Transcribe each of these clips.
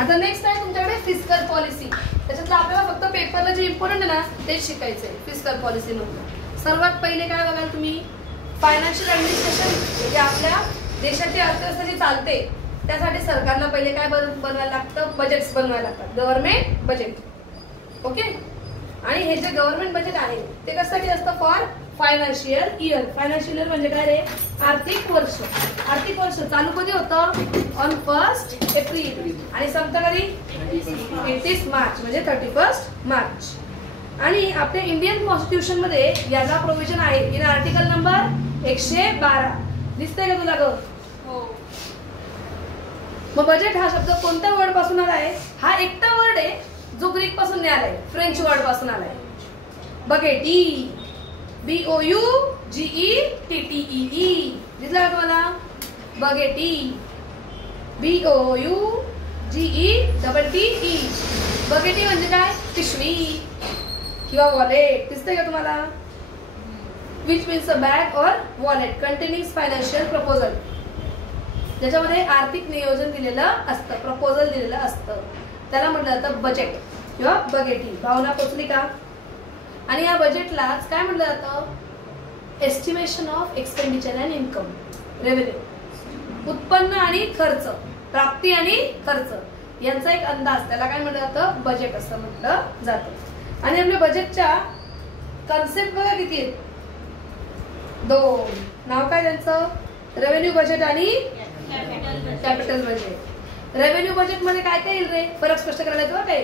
आता नेक्स्ट आहे तुमच्याकडे फिस्कल पॉलिसी. त्याच्यातलं आपल्याला फक्त पेपरला जे इम्पॉर्टंट आहे ना तेच शिकायचं आहे. फिस्कल पॉलिसी नंतर सर्वात पहिले काय बघाल तुम्ही, फायनान्शियल ऍडमिनिस्ट्रेशन म्हणजे आपल्या देशाची अर्थव्यवस्था जी चालते त्यासाठी सरकारला पहिले काय बनवायला लागतं, बजेट्स बनवायला लागतात, गव्हर्नमेंट बजेट. ओके. आणि हे जे गव्हर्नमेंट बजेट आहे ते कशासाठी असतं, for financial year. Financial year म्हणजे काय रे, आर्थिक वर्ष. आर्थिक वर्ष चालू कधी होतं, ऑन 1 एप्रिल आणि संपतं कधी 31 मार्च म्हणजे 31 मार्च. आणि आपल्या इंडियन कॉन्स्टिट्यूशन मध्ये याचा प्रोव्हिजन आहे इन आर्टिकल नंबर 112. दिसतंय का तुला ग? मग बजेट हा शब्द कोणत्या वर्ड पासून आला आहे, हा एकटा वर्ड आहे जो ग्रीक पासून नाही आलाय, फ्रेंच वर्ड पासून आलाय. बगेटी, BOUGETTEE. दिसला का तुम्हाला, बगेटी, BOUGETTE. बगेटी म्हणजे काय, पिशवी किंवा वॉलेट. दिसतंय का तुम्हाला, विच मीन्स अ बॅग और वॉलेट कंटेनिंग फायनान्शियल प्रपोजल. ज्याच्यामध्ये आर्थिक नियोजन दिलेलं असतं, प्रपोजल दिलेलं असतं, त्याला म्हटलं जातं बजेट किंवा बगेटी. भावना पोचली का? आणि या बजेटलाच काय म्हटलं जातं, estimation of expenditure and income, revenue. उत्पन्न आणि खर्च, प्राप्ती आणि खर्च यांचा एक अंदाज, त्याला काय म्हटलं जातं, बजेट असं म्हटलं जातं. आणि आपल्या बजेटच्या कन्सेप्ट बघा किती आहेत, 2. नाव काय त्यांचं, रेव्हेन्यू बजेट आणि कॅपिटल बजेट. रेव्हेन्यू बजेट मध्ये काय काय येईल रे, फरक स्पष्ट करायला येतो काय,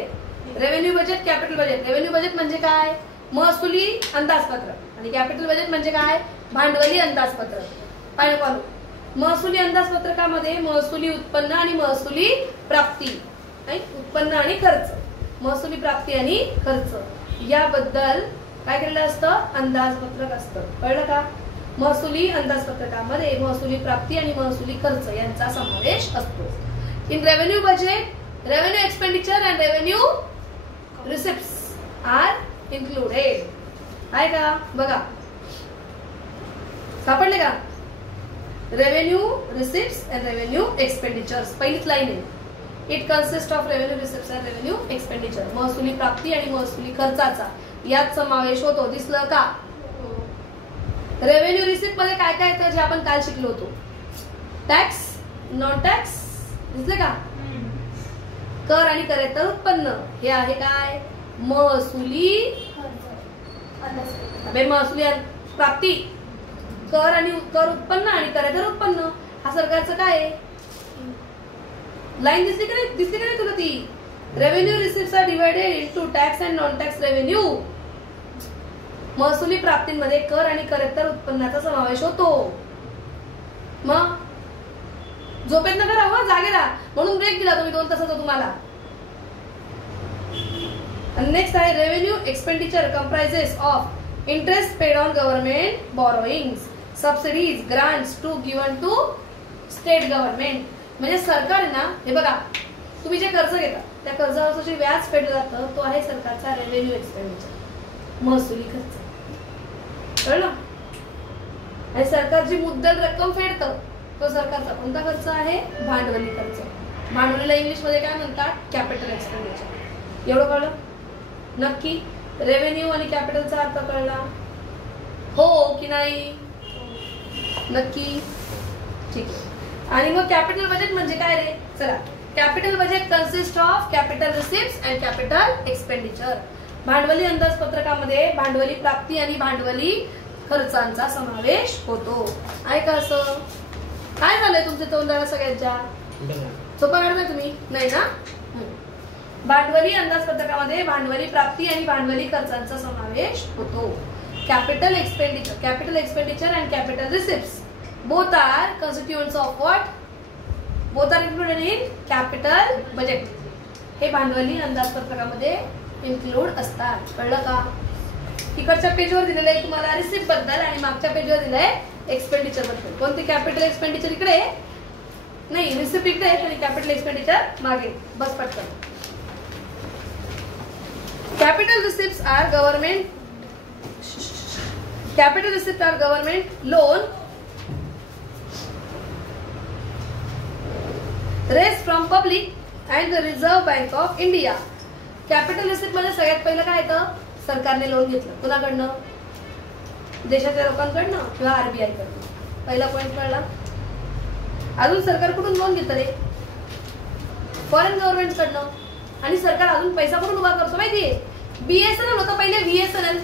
revenue budget, capital budget. Revenue budget म्हणजे काय, महसुली अंदाजपत्र. आणि कॅपिटल बजेट म्हणजे काय, भांडवली अंदाजपत्र. काय पाहू, महसुली अंदाजपत्रकामध्ये महसुली उत्पन्न आणि महसुली प्राप्ती, उत्पन्न आणि खर्च, महसुली प्राप्ती आणि खर्च याबद्दल काय केलेलं असतं, अंदाजपत्रक असतं. कळलं का? महसुली अंदाजपत्रकामध्ये महसुली प्राप्ती आणि महसुली खर्च यांचा समावेश असतो. In revenue budget, revenue expenditure and revenue receipts are included. आहे का? बघा सापडले का, revenue receipts and revenue expenditures. पहिलीच लाईन आहे, it consist of revenue receipts and revenue expenditure. महसुली प्राप्ती आणि महसुली खर्चाचा यात समावेश होतो. दिसलं का? रेव्हेन्यू रिसिप्ट मध्ये काय काय येतं जे आपण काल शिकलो होतो, टॅक्स, नॉन टॅक्स. दिसले का? कर आणि करेतर उत्पन्न हे आहे काय, महसुली महसुली प्राप्ती, कर आणि कर उत्पन्न आणि करेतर उत्पन्न हा सरकारचं काय आहे. लाईन दिसली का नाही तुला ती, revenue receipts are divided into tax and non tax revenue. महसुली प्राप्तींमध्ये कर आणि करेतर उत्पन्नाचा समावेश होतो. मग झोपेत नका राहा, जागे राहा, म्हणून ब्रेक दिला तुम्ही 2 तासाचा तुम्हाला. नेक्स्ट आहे revenue expenditure comprises of interest paid on government borrowings, subsidies, grants to given to state government. म्हणजे सरकार ना, हे बघा तुम्ही जे कर्ज घेता त्या कर्जावरचं जे व्याज फेडलं जातं तो आहे सरकारचा रेव्हेन्यू एक्सपेंडिचर, महसुली खर्च. कळलं? आणि सरकार जी मुद्दल रक्कम फेडतं तो सरकारचा कोणता खर्च आहे, भांडवली खर्च. भांडवलीला इंग्लिश मध्ये काय म्हणतात, कॅपिटल एक्सपेंडिचर. एवढं कळलं? नक्की रेव्हेन्यू आणि कॅपिटलचा अर्थ कळला हो की नाही? नक्की. ठीक आहे. आणि मग कॅपिटल बजेट म्हणजे काय रे, चला, capital budget consist of capital receipts and capital expenditure. भांडवली अंदाजपत्रकामध्ये भांडवली प्राप्ती आणि भांडवली खर्चांचा समावेश होतो. आहे का? असं काय झालंय तुमच्या तोंडाला सगळ्यांच्या, सोपं काढताय तुम्ही नाही ना? भांडवली अंदाजपत्रकामध्ये भांडवली प्राप्ती आणि भांडवली खर्चांचा समावेश होतो. Capital expenditure and capital receipts both are constituents of what, both are included in capital budget. हे भांडवली अंदाजपत्रकामध्ये इन्क्लूड असतात. कळलं का? इकडच्या पेजवर दिलेलं आहे तुम्हाला रिसिप्ट बद्दल आणि मागच्या पेजवर दिलंय एक्सपेंडिचर बद्दल. कोणती कॅपिटल एक्सपेंडिचर इकडे नाही, रिसिप्ट इकडे आणि कॅपिटल एक्सपेंडिचर मागे. बस पटकन. Capital receipts are government loan raised from public and the reserve bank of India. Capital receipt मध्ये सगळ्यात पहिलं काय येतं? सरकारने लोन घेतलं. कुणाकडनं? देशाच्या लोकांकडनं किंवा RBI कडनं. पहिला पॉईंट कळला. अजून सरकार कुठून लोन घेतं रे? फॉरेन गव्हर्नमेंट कडनं. आणि सरकार अजून पैसा कुठून उभा करतो माहितीये? BSNL होतं पहिले, VSNL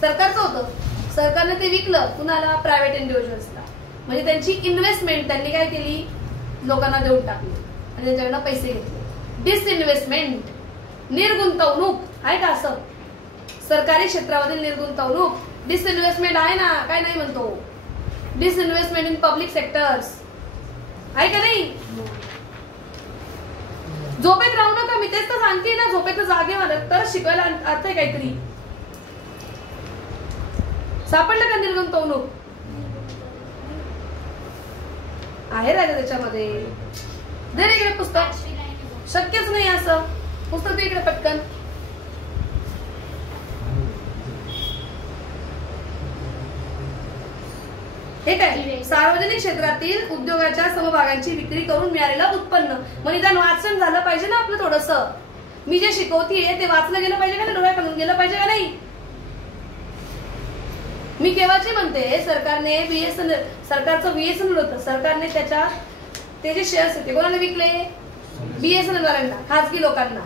सरकारचं होतं. सरकारने ते विकलं कुणाला? प्रायव्हेट इंडिव्हिज्युअल्सला. म्हणजे त्यांची इन्व्हेस्टमेंट त्यांनी काय केली? लोकांना देऊन टाकली आणि त्यांच्याकडनं पैसे घेतले. डिसइन्व्हेस्टमेंट, निर्गुंतवणूक आहे का? असं सरकारी क्षेत्रामधील निर्गुंतवणूक डिसइन्व्हेस्टमेंट आहे ना? काय नाही म्हणतो? डिसइन्व्हेस्टमेंट इन पब्लिक सेक्टर्स आहे का नाही? झोपेत राहू नका. मी तेच तर सांगते ना, झोपेत जागे मारत तर शिकवायला अर्थ आहे काहीतरी. सापडलं का निर्गुंतवणूक? आहे राजा त्याच्यामध्ये. दे इकडे पुस्तक. शक्यच नाही असं पुस्तक. दे इकडे पटकन. हे काय? सार्वजनिक क्षेत्रातील उद्योगाच्या समभागांची विक्री करून मिळालेलं उत्पन्न. मग निदान वाचन झालं पाहिजे ना आपलं थोडस. मी जे शिकवतीये ते वाचलं गेलं पाहिजे का नाही? डोळ्याकडून गेलं पाहिजे का नाही? मी केव्हाची म्हणते, सरकारने BSNL, सरकारचं BSNL होतं. सरकारने त्याच्या ते जे शेअर्स होते कोणाला विकले? BSNL वाल्यांना, खासगी लोकांना.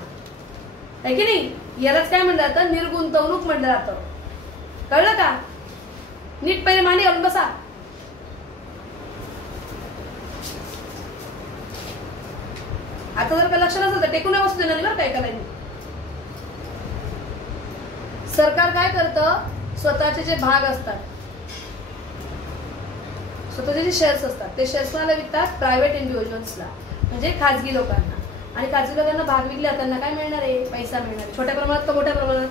आहे की नाही? यालाच काय म्हणलं जातं? निर्गुंतवणूक म्हणलं जातं. कळलं का? नीट पहिले मांडी घालून बसा. आता जर का लक्ष नसेल तर टेकून बसू देणार बरं काय करायला. सरकार काय करतं? स्वतःचे जे भाग असतात, स्वतःचे जे शेअर्स असतात ते शेअर्स कोणाला विकतात? प्रायव्हेट इंडिव्हिज्युअल्सला, म्हणजे खाजगी लोकांना. आणि खाजगी लोकांना भाग विकले त्यांना काय मिळणार आहे? पैसा मिळणार आहे. छोट्या प्रमाणात का मोठ्या प्रमाणात?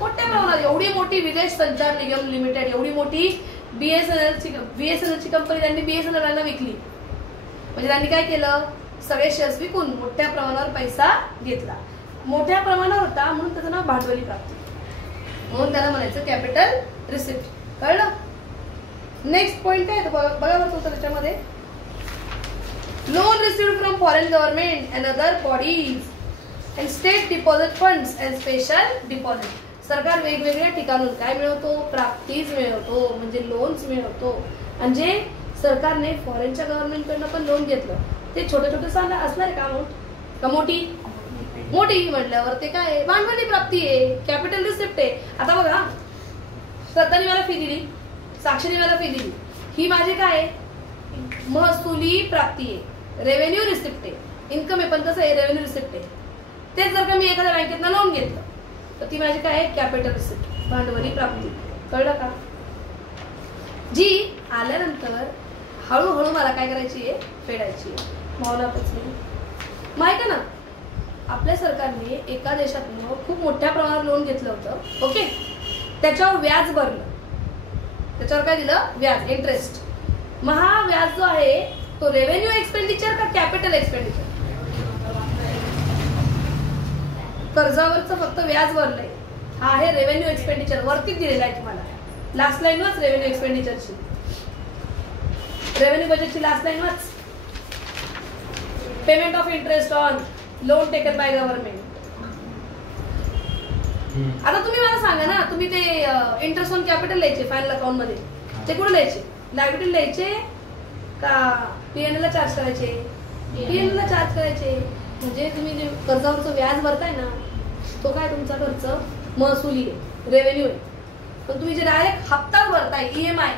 मोठ्या प्रमाणात. एवढी मोठी विदेश संचार निगम लिमिटेड, एवढी मोठी BSNL ची कंपनी त्यांनी BSNL वाल्यांना विकली. म्हणजे त्यांनी काय केलं? सगळे शेअर्स विकून मोठ्या प्रमाणावर पैसा घेतला. मोठ्या प्रमाणावर होता म्हणून त्याचं नाव भांडवली प्राप्ती, म्हणून त्याला म्हणायचं कॅपिटल रिसिप्ट. कळलं? नेक्स्ट पॉइंट काय बघा बरं तुमचं त्याच्यामध्ये. Loan received from foreign government and other bodies and state deposit funds and special deposit. सरकार वेगवेगळ्या ठिकाणून काय मिळवतो? प्राप्तीज मिळवतो, म्हणजे लोन्स मिळवतो. म्हणजे सरकारने फॉरेनच्या गव्हर्नमेंटकडनं पण लोन घेतलं. ते छोटे छोटे असणार आहे का अमाऊंट? का मोठी? मोठी म्हटल्यावर ते काय? भांडवली प्राप्ती आहे, कॅपिटल रिसिप्ट आहे. आता बघा, श्रद्धाने मला फी दिली, साक्षीने मला फी दिली, ही माझी काय आहे? महसुली प्राप्ती आहे, रेव्हेन्यू रिसिप्ट आहे. इन्कम आहे पण कसं आहे? रेव्हेन्यू रिसिप्ट आहे. तेच जर का मी एखाद्या बँकेतनं लोन घेतलं तर ती माझी काय आहे? कॅपिटल रिसिप्ट, भांडवली प्राप्ती. कळलं का? जी आल्यानंतर हळूहळू मला काय करायची आहे? फेडायची आहे. मौलापच नाही माहिती ना. आपल्या सरकारने एका देशातून खूप मोठ्या प्रमाणात लोन घेतलं होतं. ओके, त्याच्यावर व्याज भरलं. त्याच्यावर काय दिलं? व्याज, इंटरेस्ट. मग हा व्याज जो आहे तो रेव्हेन्यू एक्सपेंडिचर का कॅपिटल एक्सपेंडिचर? कर्जावरचं फक्त व्याज भरलंय, हा आहे रेव्हेन्यू एक्सपेंडिचर. वरतीच दिलेला आहे तुम्हाला, लास्ट लाईन वाच रेव्हेन्यू एक्सपेंडिचरची. रेव्हेन्यू बजेटची last line watch. Payment of interest on loan taken by government. आता तुम्ही मला सांगा ना, तुम्ही ते इंटरेस्ट ऑन कॅपिटल लिहायचे फायनल अकाउंट मध्ये, ते कुठे लिहायचे? लायबिलिटी लिहायचे का PNL ला चार्ज करायचे? PNL ला चार्ज करायचे. म्हणजे तुम्ही जे कर्जावरचं व्याज भरताय ना, तो काय तुमचा खर्च? महसुली आहे, रेव्हेन्यू आहे. पण तुम्ही जे डायरेक्ट हप्ता भरताय, EMI,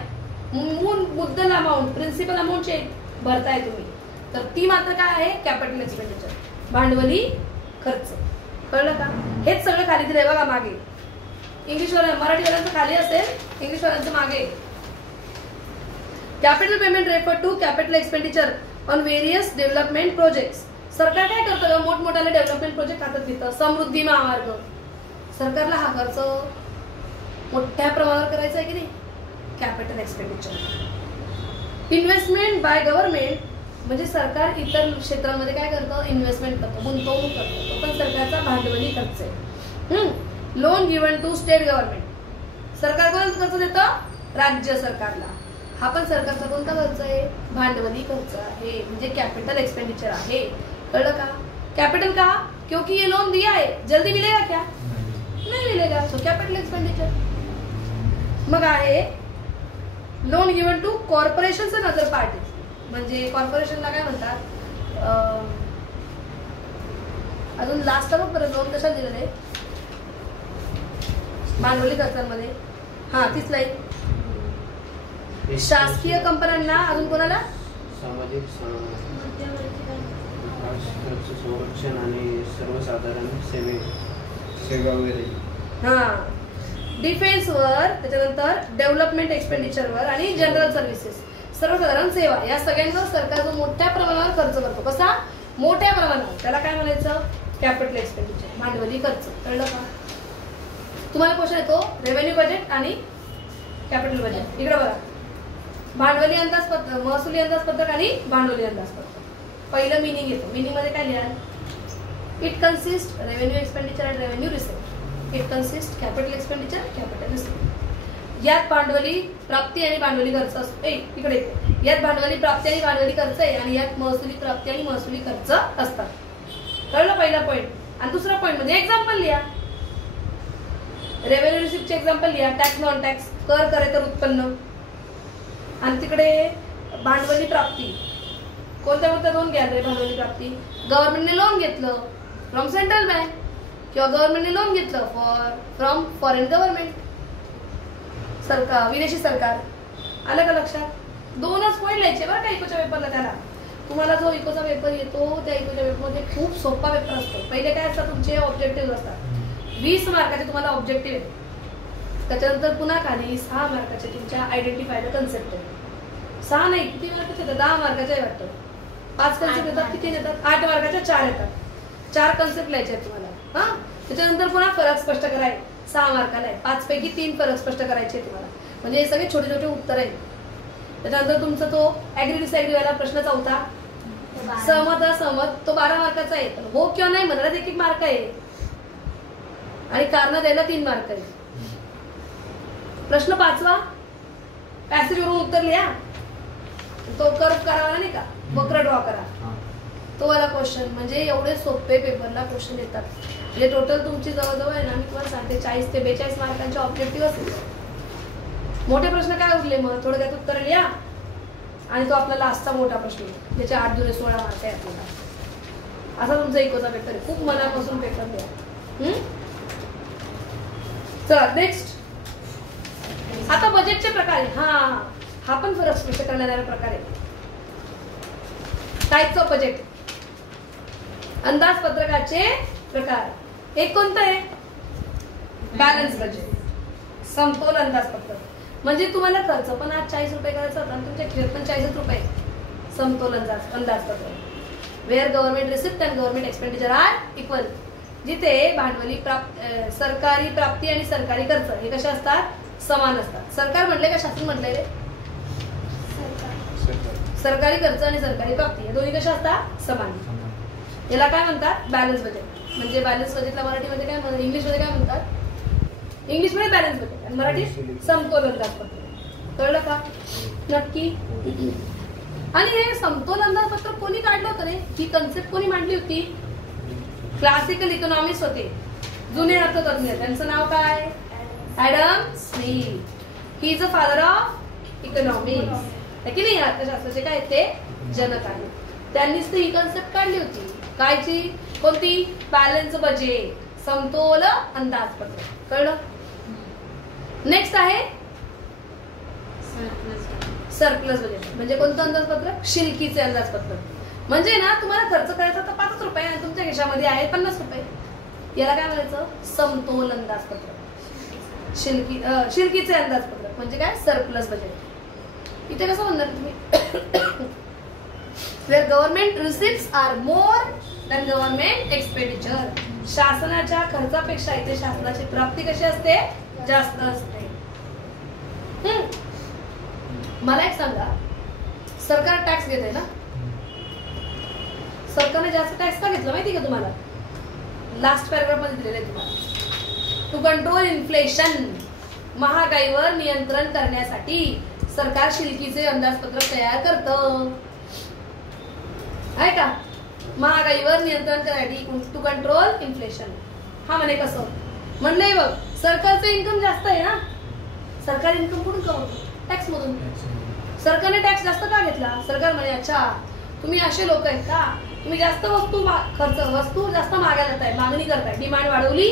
मुद्दल अमाऊंट, प्रिन्सिपल अमाऊंट भरताय तुम्ही, तर ती मात्र काय आहे? कॅपिटल एक्सपेंडिचर, भांडवली खर्च. कळलं का? हेच सगळं खाली दिलंय बघा मागे. इंग्लिश वाला, मराठी वाल्यांचं खाली असेल, इंग्लिश वाल्यांचं मागे. Capital payment refer to capital expenditure on various development projects. सरकार काय करतं? मोठमोठ्याला डेव्हलपमेंट प्रोजेक्ट हातात घेतं. समृद्धी महामार्ग, सरकारला हा खर्च मोठ्या प्रमाणावर करायचा आहे की नाही? Capital expenditure. Investment by government म्हणजे सरकार इतर क्षेत्रांमध्ये काय करतं? इन्व्हेस्टमेंट करतं, गुंतवणूक करतं. तो पण सरकारचा भांडवली खर्च आहे. Loan given to state government, सरकार कोणाला खर्च देतं? राज्य सरकारला. हा पण सरकारचा कोणता खर्च आहे? भांडवली खर्च आहे, म्हणजे कॅपिटल एक्सपेंडिचर आहे. कळलं का? कैपिटल कहा, क्योंकि ये लोन दिया है, जल्दी मिलेगा क्या? नहीं मिलेगा, तो कैपिटल एक्सपेंडिचर. मग आहे loan given to corporations and other parties. म्हणजे कॉर्पोरेशनला काय म्हणतात, अजून लास्ट बघ बरं लोन कशाला दिलेलं आहे भांडवली खर्चांमध्ये. हा तीच लाईन. शासकीय कंपन्यांना, अजून कोणाला? सामाजिक संरक्षण आणि सर्वसाधारण सेवा वगैरे. हा डिफेन्सवर, त्याच्यानंतर डेव्हलपमेंट एक्सपेंडिचरवर आणि जनरल सर्व्हिसेस, सर्वसाधारण सेवा, या सगळ्यांवर सरकार जो मोठ्या प्रमाणावर खर्च करतो. कसा? मोठ्या प्रमाणावर. त्याला काय म्हणायचं? कॅपिटल एक्सपेंडिचर, भांडवली खर्च. कळलं का? तुम्हाला क्वेश्चन येतो रेव्हेन्यू बजेट आणि कॅपिटल बजेट. इकडे बघा, भांडवली अंदाजपत्रक, महसुली अंदाजपत्रक आणि भांडवली अंदाजपत्रक. पहिलं मिनिंग येतो. मिनिंग मध्ये काय लिहाल? It consist revenue expenditure and revenue receipt. It consist capital expenditure, capital receipt. यात भांडवली प्राप्ती आणि भांडवली खर्च असतो. इकडे यात भांडवली प्राप्ती आणि भांडवली खर्च आहे आणि यात महसुली प्राप्ती आणि महसुली खर्च असतात. कळलं पहिला पॉईंट. आणि दुसरा पॉईंट म्हणजे एक्झाम्पल लिहा. रेव्हेन्यू रिसिप्टचे एक्झाम्पल लिहा. टॅक्स, नॉन टॅक्स, कर, करेतर उत्पन्न. आणि तिकडे भांडवली प्राप्ती, कोणत्या कोणत्या लोन घ्याल रे? भांडवली प्राप्ती, गव्हर्नमेंटने लोन घेतलं फ्रॉम सेंट्रल बँक, किंवा गव्हर्नमेंटने लोन घेतलं फ्रॉम फॉरेन गव्हर्नमेंट, सरकार, विदेशी सरकार. आलं का लक्षात? दोनच पॉईंट लिहायचे बरं का इकोच्या पेपरला. त्याला तुम्हाला जो इकोचा पेपर येतो त्या इकोच्या पेपरमध्ये खूप सोपा पेपर असतो. पहिले काय असतात तुमचे ऑब्जेक्टिव्ह असतात. 20 मार्काचे तुम्हाला ऑब्जेक्टिव्ह आहे. त्याच्यानंतर पुन्हा खाली 6 मार्काचे तुमच्या आयडेंटिफाय द कन्सेप्ट आहे. 6 नाही, किती मार्काचे येतात? 10 मार्काचे आहे वाटतं. 5 कन्सेप्ट येतात. किती येतात? 8 मार्काच्या 4 येतात. 4 कन्सेप्ट लिहायचे आहेत तुम्हाला. हा, त्याच्यानंतर पुन्हा फरक स्पष्ट करायचे. 6 मार्काला आहे. 5 पैकी 3 फरक स्पष्ट करायचे तुम्हाला. म्हणजे हे सगळे छोटे छोटे उत्तर आहेत. त्याच्यानंतर तुमचा तो ऍग्री डिसऍग्री वाला प्रश्न 4था, सहमत असहमत, तो 12 मार्काचा आहे. हो किंवा नाही म्हणायला 1 मार्क आहे आणि कारण द्यायला 3 मार्क आहे. प्रश्न 5वा, पॅसेजवरून उत्तर लिहा. तो कर्व करावा नाही का, वक्र ड्रॉ करा, तो वाला क्वेश्चन. म्हणजे एवढे सोपे पेपरला क्वेश्चन येतात. म्हणजे टोटल तुमची जवळजवळ आहे ना, मी तुम्हाला सांगते 40 ते 42 मार्कांचे ऑब्जेक्टिव्ह असेल. मोठे प्रश्न काय उरले मग? थोडक्यात उत्तर लिहा. आणि तो आपला लास्टचा मोठा प्रश्न, ज्याचे 8 दुणे 16 मार्क आहे आपल्याला. असा तुमचा इकोचा पेपर आहे. खूप मनापासून पेपर लिहा. चला नेक्स्ट. आता बजेटचे प्रकार. हा पण फरक स्पष्ट करणारा प्रकार आहे. टाइप्स ऑफ बजेट, अंदाजपत्रकाचे प्रकार. एक कोणतं आहे? बॅलन्स बजेट, समतोल अंदाजपत्रक. म्हणजे तुम्हाला खर्च पण आज 40 रुपये करायचा होता आणि तुमच्या खिशात पण 40 रुपये. समतोल अंदाजपत्रक. Where government receipt and government expenditure are equal. जिथे भांडवली सरकारी प्राप्ती आणि सरकारी खर्च हे कसे असतात? समान असतात. सरकार म्हटले का शासन म्हटले रे? सरकारी खर्च आणि सरकारी प्राप्ती हे दोन्ही कशा असतात? समान. याला काय म्हणतात? Balance budget. म्हणजे बॅलन्स बजेटला मराठीमध्ये काय म्हणतात? इंग्लिशमध्ये काय म्हणतात? इंग्लिशमध्ये बॅलन्स बजेट आणि मराठीत समतोल अंदाजपत्रक. कळलं का? नक्की. आणि हे समतोल अंदाजपत्रक कोणी काढलं होतं रे? ही कन्सेप्ट कोणी मांडली होती? क्लासिकल इकॉनॉमिस्ट होते, जुने अर्थतज्ञ. त्यांचं नाव काय? Adam Smith. He is a father of economics. है की नाही? अर्थशास्त्राचे काय ते जनक आहेत. त्यांनीच ही कन्सेप्ट काढली होती. कायची? कोणती? बॅलन्स बजेट, समतोल अंदाजपत्रक. कळलं? नेक्स्ट आहे सरप्लस बजेट. म्हणजे कोणतं अंदाजपत्रक? शिल्कीचे अंदाजपत्रक. म्हणजे ना तुम्हाला खर्च करायचा तर 5 रुपये आणि तुमच्या खिशामध्ये आहे 50 रुपये. याला काय म्हणायचं? समतोल अंदाजपत्रक. शिल्कीचे अंदाजपत्रक म्हणजे काय? Surplus budget. इथे कसं म्हणणार तुम्ही? Where government receipts are more than government expenditure. शासनाच्या खर्चापेक्षा इथे शासनाची प्राप्ती कशी असते? जास्त असते. मला एक सांगा, सरकार टॅक्स घेते ना? सरकारने जास्त टॅक्स का घेतला माहिती का तुम्हाला? लास्ट पॅराग्राफ मध्ये दिलेलं आहे तुम्हाला. टू कंट्रोल इन्फ्लेशन, महागाईवर नियंत्रण करण्यासाठी सरकार शिल्कीचे अंदाजपत्रक तयार करतं. आहे का? महागाईवर नियंत्रण करण्यासाठी टू कंट्रोल इन्फ्लेशन. हा म्हणे कसं म्हणलंय बघ, सरकारचं इन्कम जास्त आहे ना, सरकार इन्कम कुठून कमवतो? टॅक्स मधून. सरकारने टॅक्स जास्त का घेतला? सरकार म्हणे अच्छा तुम्ही असे लोक आहेत का, तुम्ही जास्त वस्तू जास्त मागायला जाताय, मागणी करताय, डिमांड वाढवली,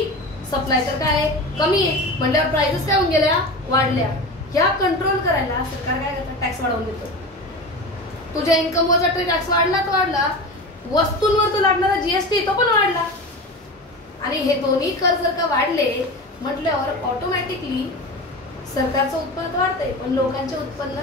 सप्लाय तर काय कमी आहे म्हटल्यावर प्राइसेस काय होऊन गेल्या, वाढल्या. या कंट्रोल करायला सरकार काय करतं, टॅक्स वाढवून देतो. तुझ्या इन्कम वर जर टॅक्स वाढला तर वाढला, वस्तूंवर तो लागणारा जीएसटी तो पण वाढला. आणि हे दोन्ही कर जर का वाढले म्हटल्यावर ऑटोमॅटिकली सरकारचं उत्पन्न वाढतंय पण लोकांचे उत्पन्न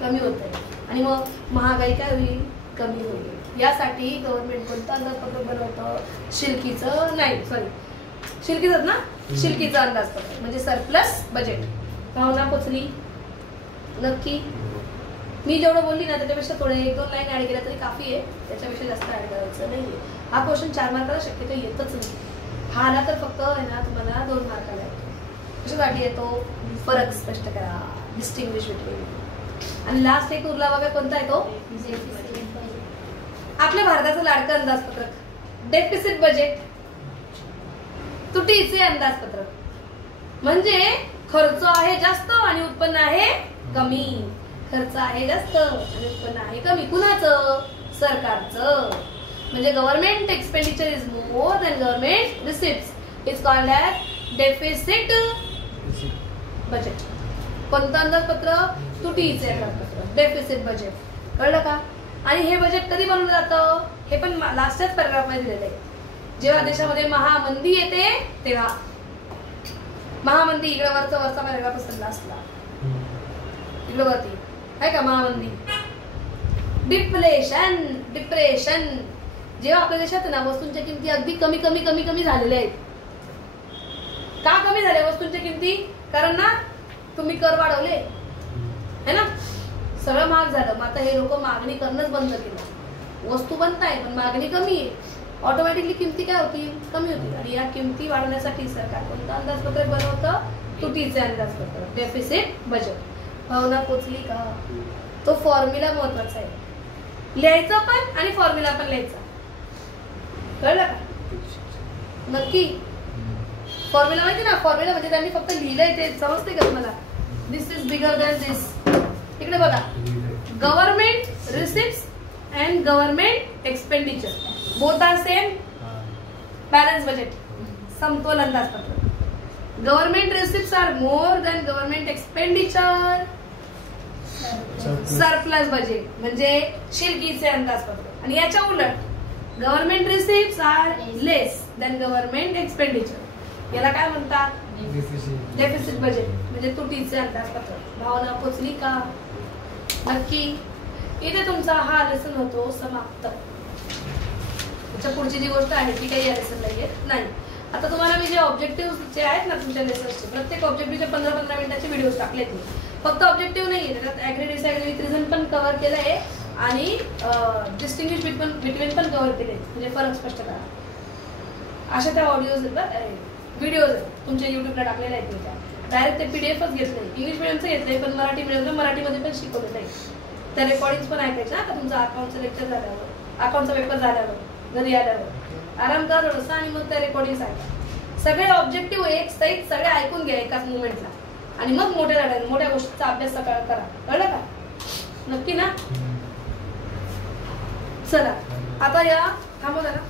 कमी होतंय आणि मग महागाई काय होईल, कमी होईल. यासाठी गव्हर्नमेंट कोणतं अंदाजपत्रक बनवतं, शिल्कीचं ना, शिल्कीचं अंदाजपत्रक म्हणजे सरप्लस बजेट. भावना पोचली नक्की? मी जेवढं बोलली ना त्याच्यापेक्षा थोडे 1-2 लाईन ऍड केल्या तरी काफी आहे, त्याच्यापेक्षा जास्त ऍड करायचं नाहीये. हा क्वेश्चन 4 मार्काला शक्यतो येतच नाही. हा आला तर फक्त आहे ना तुम्हाला 2 मार्काला येतो. कशासाठी येतो? फरक स्पष्ट करा, डिस्टिंग्विश बिटवीन. आणि लास्ट एक उरला बघा, कोणता येतो? आपल्या भारताचं लाडकं अंदाजपत्रक, डेफिसिट बजेट, तुटीचे अंदाजपत्रक. म्हणजे खर्च आहे जास्त आणि उत्पन्न आहे कमी. खर्च आहे जास्त आणि उत्पन्न आहे कमी. कुणाचं? सरकारचं. म्हणजे government expenditure is more than government receipts is called as deficit budget. कोणतं अंदाजपत्रक? तुटीचे अंदाजपत्रक, डेफिसिट बजेट. कळलं का? आणि हे बजेट कधी बनवलं जातं हे पण लास्टच पॅराग्राफ मध्ये दिलेलं आहे. जेव्हा देशामध्ये महामंदी येते तेव्हा. महामंदी इकडे वरचा पॅराग्राफ असतो लास्टला, इकडे वरती आहे का महामंदी. डिप्रेशन जेव्हा आपल्या देशात ना वस्तूंच्या किमती अगदी कमी कमी कमी कमी झालेल्या आहेत. का कमी झाल्या वस्तूंच्या किमती? कारण ना तुम्ही कर वाढवले है ना, सगळं महाग झालं. मग आता हे लोक मागणी करणंच बंद केलं. वस्तू बनताय पण मागणी कमी आहे, ऑटोमॅटिकली किमती काय होतील, कमी होतील. आणि या किमती वाढवण्यासाठी सरकार कोणतं अंदाजपत्रक बनवतं? तुटीचे अंदाजपत्रक, डेफिसिट बजेट. भावना पोचली का? तो फॉर्म्युला महत्वाचा आहे, लिहायचा पण आणि फॉर्म्युला पण लिहायचा. कळलं का? नक्की? फॉर्म्युला माहिती ना, फॉर्म्युला म्हणजे त्यांनी फक्त लिहिलंय ते समजते का तुम्हाला? This is bigger than this. इकडे बघा, government receipts and government expenditure both are same. Balance budget, समतोल अंदाजपत्रक. Government receipts are more than government expenditure. Surplus budget म्हणजे शिल्कीचे अंदाजपत्रक. आणि याच्या उलट government receipts are less than government expenditure. याला काय म्हणतात? डेफिसिट बजेट म्हणजे तुटीचे अंदाजपत्रक. भावना पोचली का? नक्की? इथे तुमचा हा लेसन होतो समाप्त. त्याच्या पुढची जी गोष्ट आहे ती काही या लेसनला येत नाही. आता तुम्हाला मी जे ऑब्जेक्टिव्ह जे आहेत ना तुमच्या लेसनचे, प्रत्येक ऑब्जेक्टिव्हचे 15-15 मिनिटाचे व्हिडिओ टाकले. फक्त ऑब्जेक्टिव्ह नाही, त्याच्यात ऍग्री डिसऍग्री विथ रिझन पण कव्हर केलं आहे आणि डिस्टिंग्विश बिटवीन पण कव्हर केले, म्हणजे फरक स्पष्ट करा. अशा त्या ऑडिओज व्हिडिओज तुमच्या युट्यूबला टाकलेल्या आहेत. मी त्या डायरेक्ट ते पीडीएफच घेतले, इंग्लिश मिडियमचं घेतलंय पण मराठी मिडियमचं मराठीमध्ये पण शिकवलेलं आहे. त्या रेकॉर्डिंग पण ऐकायचं ना तुमचं अकाउंटचं लेक्चर झाल्यावर, अकाउंटचा पेपर झाल्यावर, घरी आल्यावर आराम करा थोडंसं आणि मग त्या रेकॉर्डिंग ऐका. सगळे ऑब्जेक्टिव्ह एक सहित सगळे ऐकून घ्या एकाच मुवमेंटला आणि मग मोठ्या गोष्टीचा अभ्यास सकाळ करा. कळलं का? नक्की ना? चला आता या थांबव जरा.